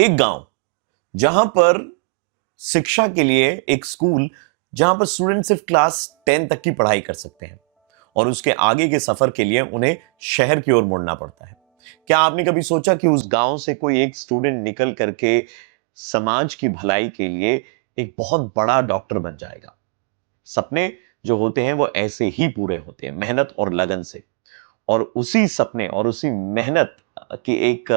एक गांव जहां पर शिक्षा के लिए एक स्कूल जहां पर स्टूडेंट सिर्फ क्लास 10 तक की पढ़ाई कर सकते हैं और उसके आगे के सफर के लिए उन्हें शहर की ओर मुड़ना पड़ता है। क्या आपने कभी सोचा कि उस गांव से कोई एक स्टूडेंट निकल करके समाज की भलाई के लिए एक बहुत बड़ा डॉक्टर बन जाएगा? सपने जो होते हैं वो ऐसे ही पूरे होते हैं, मेहनत और लगन से। और उसी सपने और उसी मेहनत की एक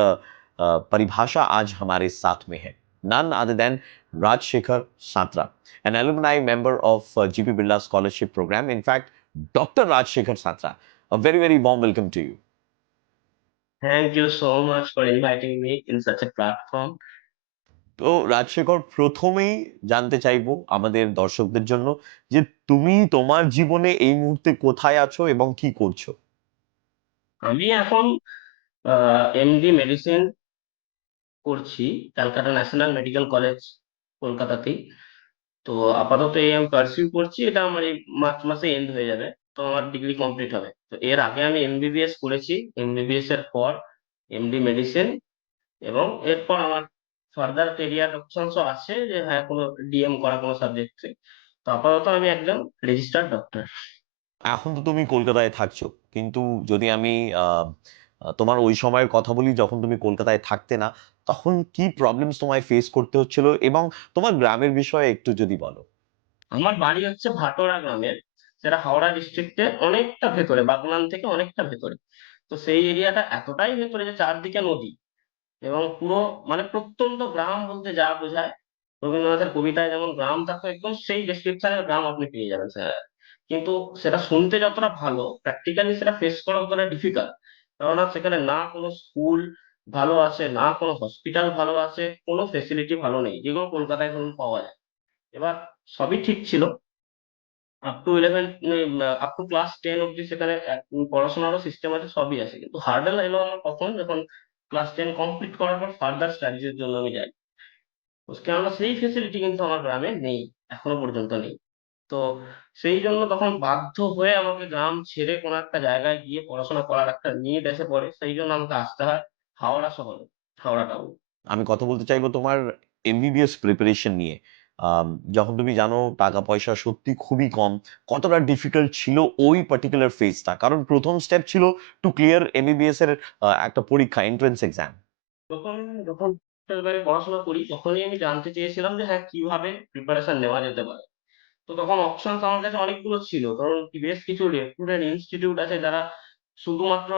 परिभाषा आज हमारे साथ में है। None other than Rajshekhar Santra, an alumni member of GP Birla Scholarship Program. In fact, Dr. Rajshekhar Santra, a very, very warm welcome to you. Thank you so much for inviting me in such a platform. তো রাজশেখর, প্রথমেই জানতে চাইবো আমাদের দর্শকদের জন্য যে তুমি তোমার জীবনে এই মুহূর্তে কোথায় আছো এবং কি করছো? আমি এখন এমডি মেডিসিন করছি ক্যালকাটা ন্যাশনাল মেডিকেল কলেজ কলকাতাতেই। তো আপাতত এই আমি পার্সিউ করছি। এটা আমার এই মার্চ মাসে এন্ড হয়ে যাবে। তো আমার ডিগ্রি কমপ্লিট হবে। তো এর আগে আমি এমবিবিএস করেছি। এমবিবিএস এর পর এমডি মেডিসিন এবং এরপর আমার ফার্দার ক্যারিয়ার অপশনস ও আছে যে হ্যাঁ, কোনো ডিএম করা কোনো সাবজেক্টে। তো আপাতত আমি একজন রেজিস্টার্ড ডক্টর। এখন তো তুমি কলকাতায় থাকছো, কিন্তু যদি আমি আহ, তোমার ওই সময়ের কথা বলি যখন তুমি কলকাতায় থাকতে না, তখন কি প্রবলেমস তোমায় ফেস করতে হচ্ছিল এবং তোমার গ্রামের বিষয়ে একটু যদি বলো। আমার বাড়ি হচ্ছে ভাটোরা গ্রামের, যেটা হাওড়া ডিস্ট্রিক্টের অনেকটা ভেতরে, বাগনান থেকে অনেকটা ভেতরে। তো সেই এরিয়াটা এতটাই ভেতরে যে চারদিকে নদী এবং পুরো মানে প্রত্যন্ত গ্রাম বলতে যা বোঝায়, রবীন্দ্রনাথের কবিতায় যেমন গ্রাম থাকতো একদম সেই ডেসক্রিপশনের গ্রাম আপনি পেয়ে যাবেন স্যার। কিন্তু সেটা শুনতে যতটা ভালো, প্র্যাকটিক্যালি সেটা ফেস করা ততটা ডিফিকাল্ট। কেননা সেখানে না কোনো স্কুল ভালো আছে, না কোনো হসপিটাল ভালো আছে, কোনো ফেসিলিটি ভালো নেই, যেগুলো কলকাতায় ধরুন পাওয়া যায়। এবার সবই ঠিক ছিল up to 11, up to class 10 অব্দি সেখানে পড়াশোনারও সিস্টেম আছে, সবই আছে। কিন্তু হার্ডেল এলো আমার কখন, যখন ক্লাস 10 কমপ্লিট করার পর ফার্দার স্টাডিজ এর জন্য আমি যাই। কেননা সেই ফেসিলিটি কিন্তু আমার গ্রামে নেই, এখনো পর্যন্ত নেই। তো সেই জন্য তখন বাধ্য হয়ে আমাকে গ্রাম ছেড়ে কোনো একটা জায়গায় গিয়ে পড়াশোনা করার একটা নিড এসে পড়ে। সেই জন্য আমাকে আসতে হয় হাওড়া শহরে, হাওড়া টাউন। আমি কথা বলতে চাইবো তোমার এমবিবিএস প্রিপারেশন নিয়ে। আম, যখন তুমি জানো টাকা পয়সা সত্যি খুবই কম, কতটা ডিফিকাল্ট ছিল ওই পার্টিকুলার ফেজটা? কারণ প্রথম স্টেপ ছিল টু ক্লিয়ার এমবিবিএস এর একটা পরীক্ষা, এন্ট্রান্স এক্সাম। তখন যখন এবারে পড়াশোনা করি তখনই আমি জানতে চেয়েছিলাম যে হ্যাঁ, কিভাবে প্রিপারেশন নেওয়া যেতে পারে। তো তখন অপশনস আমার কাছে অনেকগুলো ছিল। ধরুন কি বেশ কিছু রেপুটেড ইনস্টিটিউট আছে যারা শুধুমাত্র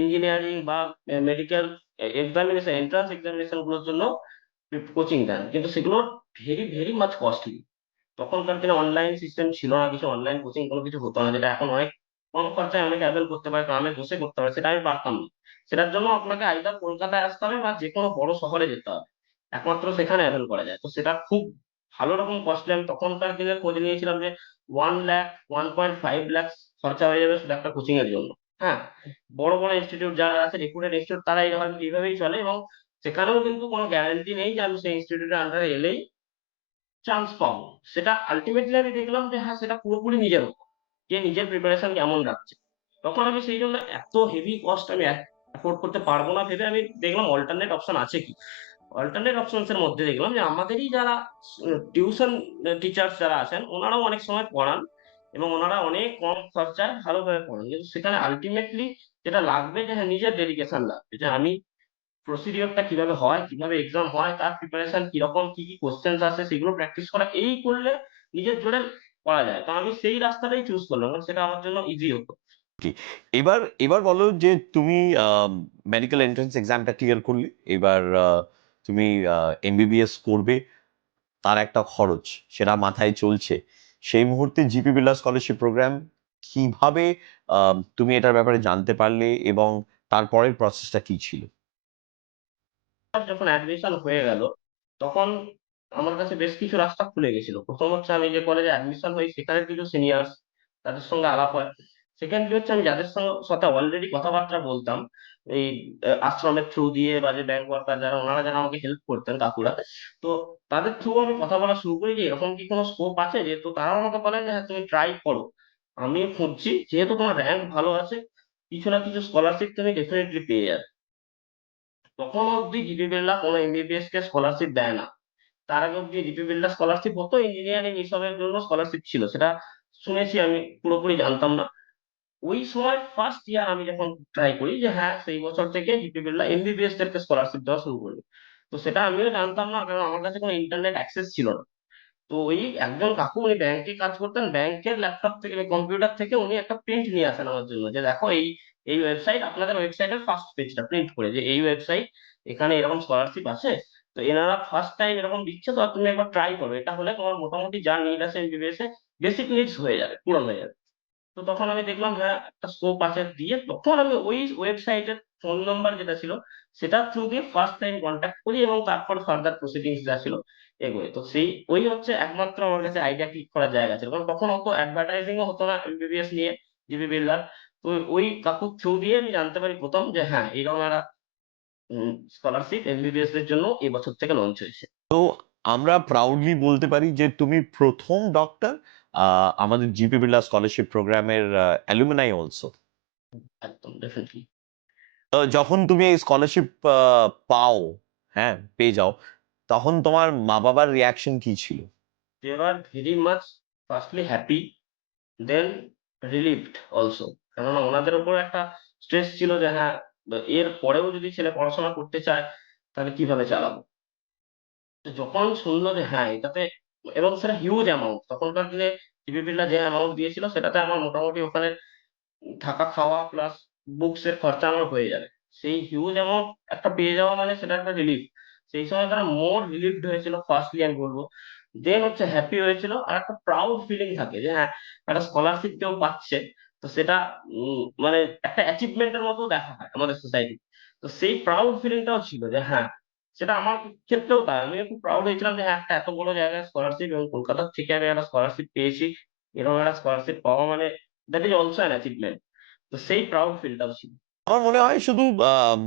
ইঞ্জিনিয়ারিং বা মেডিকেল এক্সামিনেশন, এন্ট্রান্স এক্সামিনেশন গুলোর জন্য কোচিং দেন। কিন্তু সেগুলো ভেরি, ভেরি মাচ কস্টলি। তখনকার দিনে অনলাইন সিস্টেম ছিল না, কিছু অনলাইন কোচিং কোনো কিছু হতো না, যেটা এখন অনেক কম খরচায় অনেকে অ্যাভেল করতে পারে, গ্রামে বসে করতে পারে। সেটা আমি পারতাম না। সেটার জন্য আপনাকে আইদার কলকাতায় আসতে হবে বা যেকোনো বড় শহরে যেতে হবে। একমাত্র সেখানে অ্যাভেল করা যায়। তো সেটা খুব ভালো রকম কস্টলি। আমি তখনকার দিনে খোঁজ নিয়েছিলাম যে 1 লাখ, 1.5 লাখ খরচা হয়ে যাবে শুধু একটা কোচিং এর জন্য। হ্যাঁ? বড়, বড় ইনস্টিটিউট যারা আছে, রেপুটেড ইনস্টিটিউট, তারা এইভাবেই চলে এবং সেখানেও কিন্তু কোনো গ্যারান্টি নেই যে আমি সেই ইনস্টিটিউটের আন্ডারে এলেই চান্স পাবো। সেটা আল্টিমেটলি আমি দেখলাম যে হ্যাঁ, সেটা পুরোপুরি নিজের উপর। যে নিজের প্রিপারেশন কেমন রাখছে। তখন আমি সেই জন্য এত হেভি কস্ট আমি এফোর্ড করতে পারবো না ভেবে আমি দেখলাম অল্টারনেট অপশন আছে কি। অল্টারনেট অপশনস এর মধ্যে দেখলাম যে আমাদেরই যারা টিউশন টিচার্স যারা আছেন, ওনারাও অনেক সময় পড়ান এবং ওনারা অনেক কম খরচায় ভালোভাবে পড়ান। কিন্তু সেখানে আল্টিমেটলি যেটা লাগবে যে হ্যাঁ, নিজের ডেডিকেশন লাগবে। যে আমি প্রসিডিওরটা কিভাবে হয়, কিভাবে এক্সাম হয়, তার প্রিপারেশন কিরকম, কি, কি কোয়েশ্চেনস আসে সেগুলো প্র্যাকটিস করা। এই করলে নিজের জোরে করা যায়। তো আমি সেই রাস্তাটাই চুজ করলাম। কারণ সেটা আমার জন্য ইজি হতো। কি এবার এবার বলো যে তুমি মেডিকেল এন্ট্রান্স এক্সামটা ক্লিয়ার করলে, এবার তুমি এমবিবিএস করবে, তার একটা খরচ সেটা মাথায় চলছে। সেই মুহূর্তে জিপি বিড়লা স্কলারশিপ প্রোগ্রাম কিভাবে তুমি এটার ব্যাপারে জানতে পারলে এবং তারপরের প্রসেসটা কি ছিল? যখন অ্যাডমিশন হয়ে গেল, তখন আমার কাছে বেশ কিছু রাস্তা খুলে গেছিল। ১ম হচ্ছে আমি যে কলেজে অ্যাডমিশন হই সেখানের কিছু সিনিয়রস, তাদের সঙ্গে আলাপ হয়। সেকেন্ডলি হচ্ছে আমি যাদের সাথে অলরেডি কথাবার্তা বলতাম, এই আশ্রমের থ্রু দিয়ে বা যে ব্যাংক ওয়ার্কার যারা, ওনারা যারা আমাকে হেল্প করতেন কাকুরা। তো তাদের থ্রু আমি কথা বলা শুরু করি যে এরকম কি কোনো স্কোপ আছে? যেহেতু তারাও আমাকে বলে যে হ্যাঁ, তুমি ট্রাই করো। আমিও খুঁজছি। যেহেতু তোমার র‍্যাংক ভালো আছে, কিছু না কিছু স্কলারশিপ তুমি ডেফিনিটলি পেয়ে যাবে। তখন অব্দি জিপি বিড়লা কোনো এমবিবিএস কে স্কলারশিপ দেয় না। তার আগে অব্দি জিপি বিড়লা স্কলারশিপ হতো, ইঞ্জিনিয়ারিং এসবের জন্য স্কলারশিপ ছিল। সেটা শুনেছি আমি, পুরোপুরি জানতাম না। ওই সময় ফার্স্ট ইয়ার আমি যখন ট্রাই করি যে হ্যাঁ, সেই বছর থেকে জিপি বিড়লা এমবিবিএস দেরকে স্কলারশিপ দেওয়া শুরু করল। তো সেটা আমিও জানতাম না, কারণ আমার কাছে কোনো ইন্টারনেট অ্যাক্সেস ছিল না। তো ওই একজন কাকু উনি ব্যাংকে কাজ করতেন। ব্যাংকের ল্যাপটপ থেকে কম্পিউটার থেকে উনি একটা প্রিন্ট নিয়ে আসেন আমার জন্য, যে দেখো এই ওয়েবসাইট, আপনাদের ওয়েবসাইটের ফার্স্ট পেজটা প্রিন্ট করে, যে এই ওয়েবসাইট, এখানে এরকম স্কলারশিপ আছে। তো এনারা ফার্স্ট টাইম এরকম দিচ্ছে, তো তুমি একবার ট্রাই করো। এটা হলে তোমার মোটামুটি যা নিড আছে এমবিবিএস এ, বেসিক নিডস হয়ে যাবে, পূরণ হয়ে যাবে। তো তখন আমি দেখলাম হ্যাঁ, একটা স্কোপ আছে দিয়ে, তখন আমি ওই ওয়েবসাইটের ফোন নাম্বার যেটা ছিল সেটার থ্রু দিয়ে ফার্স্ট টাইম কনট্যাক্ট করি, এবং তারপর ফার্দার প্রসিডিংস যা ছিল এগোই। তো সেই ওই হচ্ছে একমাত্র আমার কাছে আইডিয়া ক্লিক করার জায়গা ছিল। কারণ তখন অত অ্যাডভার্টাইজিং ও হতো না এমবিবিএস নিয়ে, জিবি বিল্ডার। তো ওই কাকুর থ্রু দিয়ে আমি জানতে পারি ১ম যে হ্যাঁ, এরকম একটা স্কলারশিপ এমবিবিএস এর জন্য এবছর থেকে লঞ্চ হয়েছে। তো আমরা প্রাউডলি বলতে পারি যে তুমি প্রথম ডক্টর আমাদের জিপি বিড়লা স্কলারশিপ প্রোগ্রামের অ্যালুমিনাই অলসো। একদম ডেফিনিটলি। যখন তুমি এই স্কলারশিপ পাও, হ্যাঁ, পেয়ে যাও, তখন তোমার মা বাবার রিয়াকশন কি ছিল? They are very much, firstly happy, then relieved also. কেননা ওনাদের উপর একটা স্ট্রেস ছিল যে হ্যাঁ, এর পরেও যদি ছেলে পড়াশোনা করতে চায় তাহলে কিভাবে চালাবো? তো যখন শুনলো যে হ্যাঁ, এটাতে, এবং সেটা হিউজ অ্যামাউন্ট। তখনকার দিনে টিভি বিলটা যে অ্যামাউন্ট দিয়েছিল সেটাতে আমার মোটামুটি ওখানে থাকা খাওয়া প্লাস বুকস এর খরচা আমার হয়ে যাবে। সেই হিউজ অ্যামাউন্ট একটা পেয়ে যাওয়া মানে সেটা একটা রিলিফ। সেই সময় তারা মোর রিলিভড হয়েছিল ফার্স্টলি আমি বলব। দেন হচ্ছে হ্যাপি হয়েছিল। আর একটা প্রাউড ফিলিং থাকে যে হ্যাঁ, একটা স্কলারশিপ কেউ পাচ্ছে। তো সেটা মানে একটা অ্যাচিভমেন্ট এর মতো দেখা হয় আমাদের সোসাইটি। তো সেই প্রাউড ফিলিংটাও ছিল যে হ্যাঁ, সেটা আমার ক্ষেত্রেও তাই। আমিও খুব প্রাউড হয়েছিলাম যে হ্যাঁ, একটা এত বড় জায়গায় স্কলারশিপ, এবং কলকাতা থেকে আমি একটা স্কলারশিপ পেয়েছি। এরকম একটা স্কলারশিপ পাওয়া মানে that is also an achievement. তো সেই প্রাউড ফিলটাও ছিল। আমার মনে হয় শুধু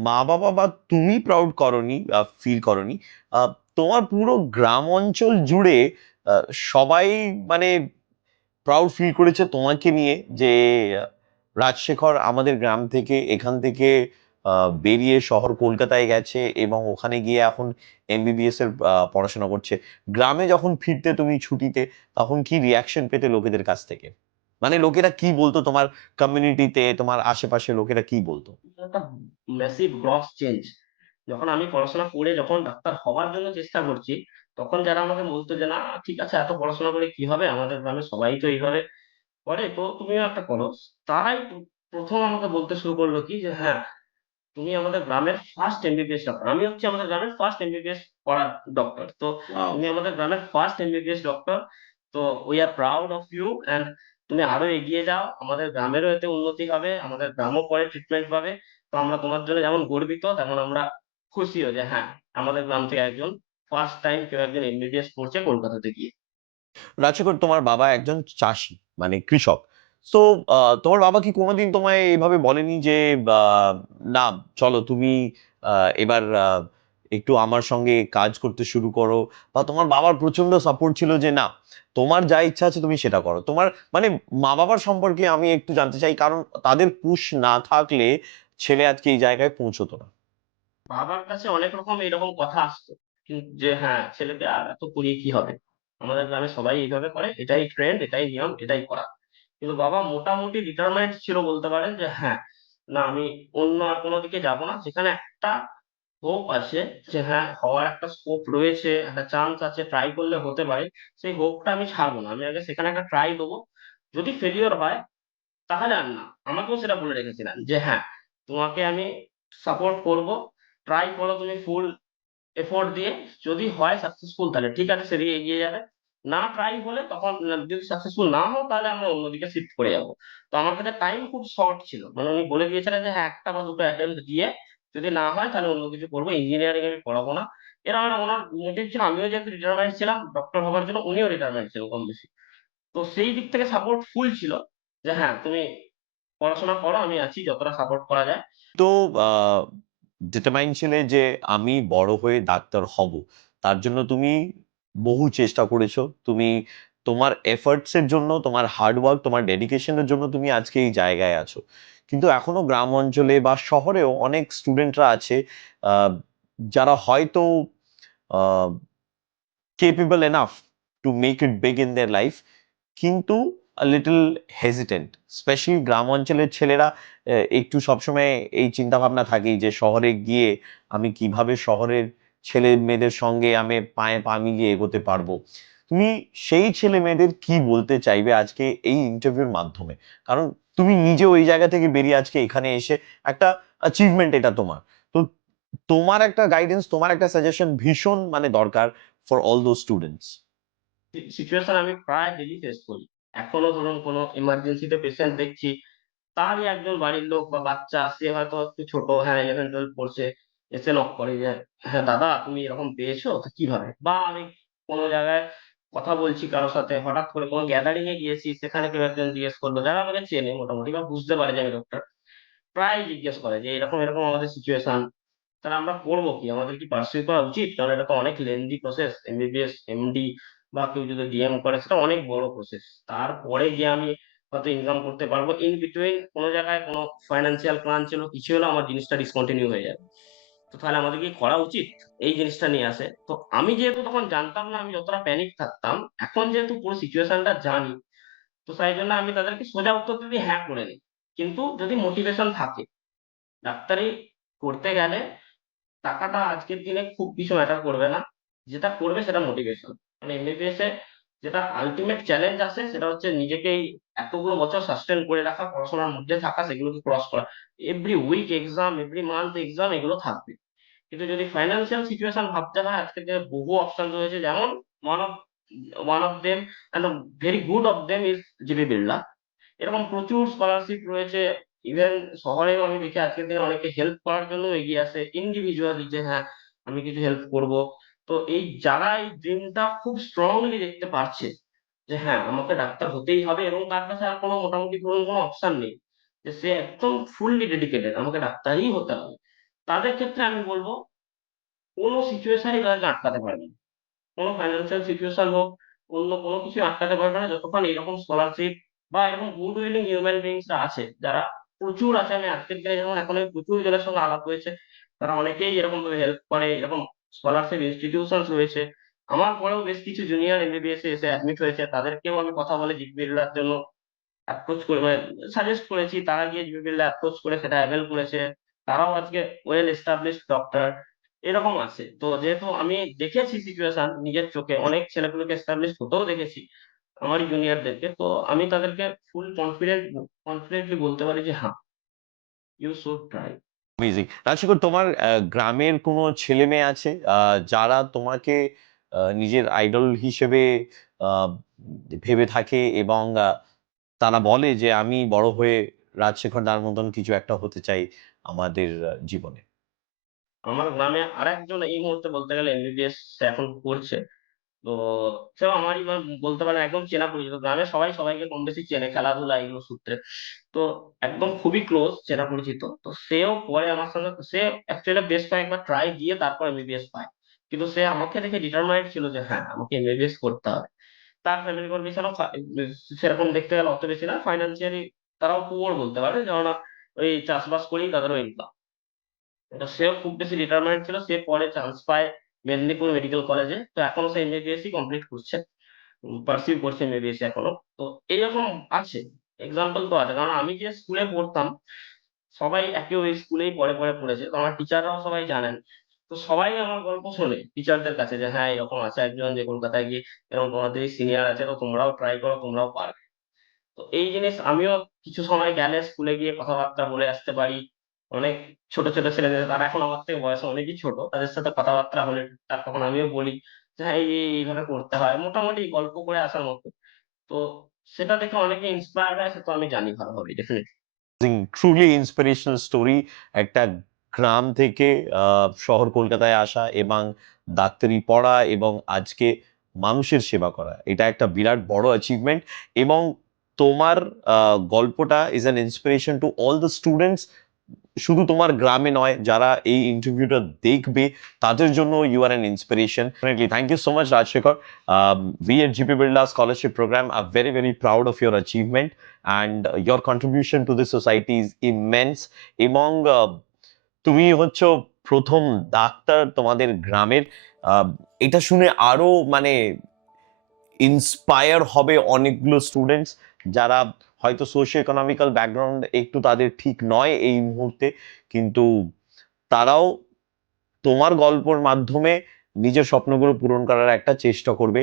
মা বাবা বা তুমি প্রাউড করনি, ফিল করনি, আহ, তোমার পুরো গ্রাম অঞ্চল জুড়ে সবাই মানে প্রাউড ফিল করেছে তোমাকে নিয়ে, যে আহ, রাজশেখর আমাদের গ্রাম থেকে এখান থেকে বেরিয়ে শহর কলকাতায় গেছে এবং ওখানে গিয়ে এখন এমবিবিএস এর পড়াশোনা করছে। গ্রামে যখন ফিরতে তুমি ছুটিতে, তখন কি রিয়াকশন পেতে লোকেদের কাছ থেকে? মানে লোকেরা কি বলতো, তোমার কমিউনিটিতে তোমার আশেপাশে লোকেরা কি বলতো? একটা ম্যাসিভ গ্রস চেঞ্জ। যখন আমি পড়াশোনা করে যখন ডাক্তার হওয়ার জন্য চেষ্টা করছি, তখন যারা আমাকে বলতো যে, "না, ঠিক আছে, এত পড়াশোনা করে কি হবে? আমাদের গ্রামে সবাই তো এইভাবে করে, তো তুমিও একটা করো।" তারাই ১ম আমাকে বলতে শুরু করলো কি যে, "হ্যাঁ, তুমি আমাদের গ্রামের ফার্স্ট এমবিবিএস ডক্টর।" আমি হচ্ছি আমাদের গ্রামের ফার্স্ট এমবিবিএস পড়া ডক্টর। তো ওয়াও। তুমি আমাদের গ্রামের ফার্স্ট এমবিবিএস ডক্টর। তো we are proud of you, and তুমি আরো এগিয়ে যাও। আমাদের গ্রামেরও এতে উন্নতি হবে। আমাদের গ্রামও পরে ট্রিটমেন্ট পাবে। তো আমরা তোমার জন্য যেমন গর্বিত, তেমন আমরা খুশিও যে হ্যাঁ, আমাদের গ্রাম থেকে একজন ফার্স্ট টাইম কেউ একজন এমবিবিএস পড়ছে কলকাতাতে গিয়ে। রাজশেখর, তোমার বাবা একজন চাষি, মানে কৃষক। তো তোমার বাবা কি কোনোদিন তোমায় এভাবে বলেনি যে না, চলো তুমি এবার একটু আমার সঙ্গে কাজ করতে শুরু করো? বা তোমার বাবার প্রচন্ড সাপোর্ট ছিল যে না, তোমার যা ইচ্ছা আছে তুমি সেটা করো? তোমার মানে মা বাবার সম্পর্কে আমি একটু জানতে চাই, কারণ তাদের পুশ না থাকলে ছেলে আজকে এই জায়গায় পৌঁছতো না। বাবার কাছে অনেক রকম এরকম কথা আসতো। যে হ্যাঁ, ছেলেকে আর এত পড়িয়ে কি হবে? আমাদের গ্রামে সবাই এইভাবে করে। এটাই ট্রেন্ড, এটাই নিয়ম, এটাই করা। কিন্তু বাবা মোটামুটি ডিটারমাইন্ড ছিল বলতে পারেন যে হ্যাঁ, না, আমি অন্য আর কোন দিকে যাব না। যেখানে একটা হোপ আছে যে হ্যাঁ, হওয়ার একটা স্কোপ রয়েছে, একটা চান্স আছে, ট্রাই করলে হতে পারে। সেই হোপটা আমি ছাড়বো না। আমি আগে সেখানে একটা ট্রাই দেবো। যদি ফেলিউর হয় তাহলে আর না। আমাকেও সেটা বলে রেখেছিলেন যে হ্যাঁ, তোমাকে আমি সাপোর্ট করব। ট্রাই করো তুমি ফুল এফোর্ট দিয়ে। যদি হয় সাকসেসফুল তাহলে ঠিক আছে, সেদিকে এগিয়ে যাবে। না ট্রাই হলে তখন, যদি সাকসেসফুল না হও তাহলে আমরা অন্যদিকে শিফট করে যাবো। তো আমার কাছে টাইম খুব শর্ট ছিল। মানে উনি বলে দিয়েছিলেন যে হ্যাঁ, ১ টা বা ২ টো অ্যাটেম্প্ট দিয়ে যদি না হয় তাহলে অন্য কিছু করবো। ইঞ্জিনিয়ারিং আমি পড়াবো না। এরকম একটা উনার মোটিভ ছিল। আমিও যেহেতু ডিটারমাইন্ড ছিলাম ডক্টর হবার জন্য, উনিও ডিটারমাইন্ড ছিলেন কম বেশি। তো সেই দিক থেকে সাপোর্ট ফুল ছিল যে হ্যাঁ, তুমি পড়াশোনা করো, আমি আছি যতটা সাপোর্ট করা যায়। তো ডিটারমাইন ছিলে যে আমি বড় হয়ে ডাক্তার হব, তার জন্য তুমি বহু চেষ্টা করেছো। তুমি তোমার এফর্টস এর জন্য, তোমার হার্ড ওয়ার্ক, তোমার ডেডিকেশনের জন্য তুমি আজকে এই জায়গায় আছো। কিন্তু এখনো গ্রাম অঞ্চলে বা শহরেও অনেক স্টুডেন্টরা আছে আহ, যারা হয়তো capable enough to make it big in their life কিন্তু লিটল হেজিটেন্ট, স্পেশালি গ্রাম অঞ্চলের ছেলেরা একটু সবসময় এই চিন্তা ভাবনা থাকেই যে শহরে গিয়ে আমি কিভাবে শহরের ছেলে মেয়েদের সঙ্গে আমি পায়ে পা মিলিয়ে এগোতে পারবো। তুমি সেই ছেলে মেয়েদের কি বলতে চাইবে আজকে এই ইন্টারভিউর মাধ্যমে? কারণ তুমি নিজে ওই জায়গা থেকে বেরিয়ে আজকে এখানে এসে একটা অ্যাচিভমেন্ট এটা তোমার। তো তোমার একটা গাইডেন্স, তোমার একটা সাজেশন ভীষণ মানে দরকার for all those students. Situation আমি প্রায় ডেইলি ফেস করি। এখনো ধরুন কোনো এমার্জেন্সিতে পেশেন্ট দেখছি, তারই একজন বাড়ির লোক বা বাচ্চা, সে হয়তো একটু ছোট, হ্যাঁ 11-12 পড়ছে, এসে নক করে যে, "হ্যাঁ দাদা তুমি এরকম পেয়েছো? তো কিভাবে?" বা আমি কোনো জায়গায় কথা বলছি কারো সাথে, হঠাৎ করে কোনো গ্যাদারিং এ গিয়েছি, সেখানে কেউ একজন জিজ্ঞেস করলো, যারা আমাকে চেনে মোটামুটি বা বুঝতে পারে যে আমি ডক্টর, প্রায়ই জিজ্ঞেস করে যে, "এরকম, এরকম আমাদের সিচুয়েশন, তাহলে আমরা করব কি? আমাদের কি পার্সিউ করা উচিত? কারণ এটা তো অনেক লেন্দি প্রসেস। এমবিবিএস, এমডি বা কেউ যদি ডিএম করে সেটা অনেক বড় প্রসেস। তারপরে গিয়ে আমি হয়তো ইনকাম করতে পারবো। ইন বিটুইন কোন জায়গায় কোন ফাইন্যান্সিয়াল ক্রাঞ্চ এলো, কিছু হলো, আমার জিনিসটা ডিসকন্টিনিউ হয়ে যাবে। তো তাহলে আমাদের কি করা উচিত?" এই জিনিসটা নিয়ে আসে। তো আমি যেহেতু তখন জানতাম না, আমি যতটা প্যানিক থাকতাম, এখন যেহেতু পুরো সিচুয়েশনটা জানি, তো তাই জন্য আমি তাদেরকে সোজা উত্তর দিয়ে দিই, "হ্যাঁ, করে নিই।" কিন্তু যদি মোটিভেশন থাকে, ডাক্তারি করতে গেলে টাকাটা আজকের দিনে খুব কিছু ম্যাটার করবে না। যেটা করবে সেটা মোটিভেশন। মানে এমবিবিএস এ যেটা আল্টিমেট চ্যালেঞ্জ আসে সেটা হচ্ছে নিজেকেই এতগুলো বছর সাস্টেইন করে রাখা, পড়াশোনার মধ্যে থাকা, সেগুলোকে ক্রস করা। Every week exam, every month exam, এগুলো থাকবে। কিন্তু যদি ফাইন্যান্সিয়াল সিচুয়েশন ভাবতে হয়, আজকের দিনে বহু অপশন রয়েছে, যেমন one of one of them and very good of them is GB Birla. এরকম প্রচুর স্কলারশিপ রয়েছে। ইভেন শহরেও আমি দেখি আজকের দিনে অনেকে হেল্প করার জন্য এগিয়ে আসে ইন্ডিভিজুয়ালি, যে হ্যাঁ, আমি কিছু হেল্প করব। তো এই যারা এই ড্রিমটা খুব স্ট্রংলি দেখতে পারছে যে হ্যাঁ, আমাকে ডাক্তার হতেই হবে, এবং তার কাছে আর কোনো মোটামুটি ধরুন কোনো অপশন নেই, যে সে একদম ফুললি ডেডিকেটেড আমাকে ডাক্তারই হতে হবে। তাদের ক্ষেত্রে আমি বলব কোনো সিচুয়েশনই তাদেরকে আটকাতে পারবে না। কোনো ফাইন্যান্সিয়াল সিচুয়েশন হোক, অন্য কোনো কিছু আটকাতে পারবে না, যতক্ষণ এরকম স্কলারশিপ বা এরকম গুড উইলিং হিউম্যান বিইংস রা আছে, যারা প্রচুর আছে। আমি আজকের দিনে যেমন এখন আমি প্রচুর জনের সঙ্গে আলাপ হয়েছে, তারা অনেকেই এরকমভাবে হেল্প করে, এরকম স্কলারশিপ ইনস্টিটিউশনস রয়েছে। আমার পরেও বেশ কিছু জুনিয়র এমবিবিএস এ এসে অ্যাডমিট হয়েছে, তাদেরকেও আমি কথা বলে জিবি বিড়লার জন্য অ্যাপ্রোচ করে, মানে সাজেস্ট করেছি। তারা গিয়ে জিবি বিড়লা অ্যাপ্রোচ করে সেটা অ্যাভেইল করেছে। তারাও আজকে ওয়েল এস্টাবলিশড ডক্টর। এরকম আছে। তো যেহেতু আমি দেখেছি সিচুয়েশন নিজের চোখে, অনেক ছেলেগুলোকে এস্টাবলিশড হতেও দেখেছি, আমারই জুনিয়রদেরকে। তো আমি তাদেরকে ফুল কনফিডেন্টলি বলতে পারি যে হ্যাঁ, you should try. Amazing. Rajshekhar, তোমার গ্রামের কোনো ছেলে মেয়ে আছে যারা তোমাকে নিজের আইডল হিসেবে আহ, ভেবে থাকে এবং তারা বলে যে আমি বড় হয়ে রাজশেখর দার মতন কিছু একটা হতে চাই আমাদের জীবনে? আমার গ্রামে আরেকজন এই মুহূর্তে বলতে গেলে এমবিবিএস এখন করছে। তো সেও আমারই বলতে পারেন একদম চেনা পরিচিত। গ্রামের সবাই সবাইকে কম বেশি চেনে, খেলাধুলা এগুলো সূত্রে। তো একদম খুবই ক্লোজ, চেনা পরিচিত। তো সেও পরে আমার সঙ্গে, সে অ্যাকচুয়ালি বেশ কয়েকবার ট্রাই দিয়ে তারপর এমবিবিএস পায়। কিন্তু সে আমাকে দেখে ডিটারমাইন্ড ছিল যে হ্যাঁ, আমাকে এমবিবিএস করতে হবে। তার ফ্যামিলি কন্ডিশনও সেরকম দেখতে গেলে অত বেশি না। ফাইন্যান্সিয়ালি তারাও পুয়ার বলতে পারে। কেননা ওই চাষবাস করেই তাদেরও ইনকাম। তো সেও খুব বেশি ডিটারমাইন্ড ছিল। সে পরে চান্স পায় মেদিনীপুর মেডিকেল কলেজে। তো এখনো সে এমবিবিএসই কমপ্লিট করছে। পার্সিউ করছে এমবিবিএস এখনো। তো এইরকম আছে। এক্সাম্পল তো আছে। কারণ আমি যে স্কুলে পড়তাম, সবাই একই ওই স্কুলেই পড়ে পড়েছে। তো আমার টিচাররাও সবাই জানেন। তো সবাই আমার গল্প শোনে টিচারদের কাছে যে হ্যাঁ, এরকম আছে একজন যে কলকাতায় গিয়ে এরকম তোমাদেরই সিনিয়র আছে। তো তোমরাও ট্রাই করো, তোমরাও পারবে। তো এই জিনিস আমিও কিছু সময় গেলে স্কুলে গিয়ে কথাবার্তা বলে আসতে পারি। অনেক ছোট, ছোট ছেলেদের, তারা এখন আমার থেকে বয়সে অনেকই ছোট। তাদের সাথে কথাবার্তা হলে টুকটাক তখন আমিও বলি যে, "হ্যাঁ, এইভাবে করতে হয়।" মোটামুটি গল্প করে আসার মতো। তো সেটা দেখে অনেকে ইন্সপায়ার্ড হয়, সেটা আমি জানি ভালোভাবে ডেফিনিটলি। Truly inspirational story. একটা গ্রাম থেকে শহর কলকাতায় আসা এবং ডাক্তারি পড়া এবং আজকে মানুষের সেবা করা, এটা একটা বিরাট বড় অ্যাচিভমেন্ট। এবং তোমার গল্পটা is an inspiration to all the students শুধু তোমার গ্রামে নয়, যারা এই ইন্টারভিউটা দেখবে তাদের জন্য you are an inspiration. Thank you so much Rajshekhar. We at GP Birla Scholarship Program are very, very proud of your achievement and your contribution to the society is immense. এবং তুমি হচ্ছে প্রথম ডাক্তার তোমাদের গ্রামের। আহ, এটা শুনে আরো মানে ইন্সপায়ার হবে অনেকগুলো স্টুডেন্টস যারা হয়তো সোশিও ইকোনমিক্যাল ব্যাকগ্রাউন্ড একটু তাদের ঠিক নয় এই মুহূর্তে, কিন্তু তারাও তোমার গল্পের মাধ্যমে নিজের স্বপ্নগুলো পূরণ করার একটা চেষ্টা করবে।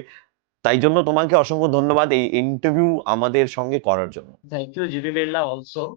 তাই জন্য তোমাকে অসংখ্য ধন্যবাদ এই ইন্টারভিউ আমাদের সঙ্গে করার জন্য। Thank you GP Birla also.